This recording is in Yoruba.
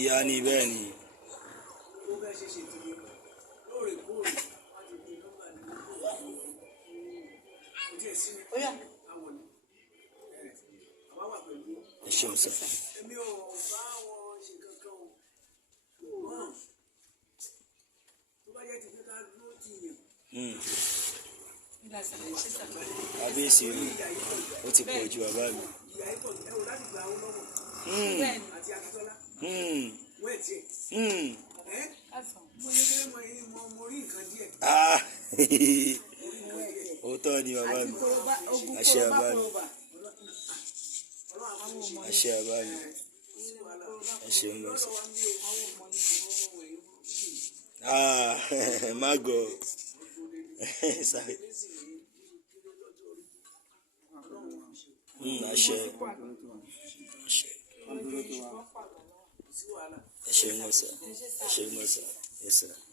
ìyá ni bẹ́ẹ̀ ni. ẹ ṣeun sọ. kábíyèsí rí ó ti pọ̀ ju bàbá mi. òótọ́ ni bàbá mi. àṣẹ bàbá mi. àṣẹ bàbá mi. ẹ ṣeun lọ sọ. má gọ̀ sáré. àṣẹ. àṣẹ. ẹ ṣeun lọ sọ. ẹ ṣeun lọ sọ. Yes, sir.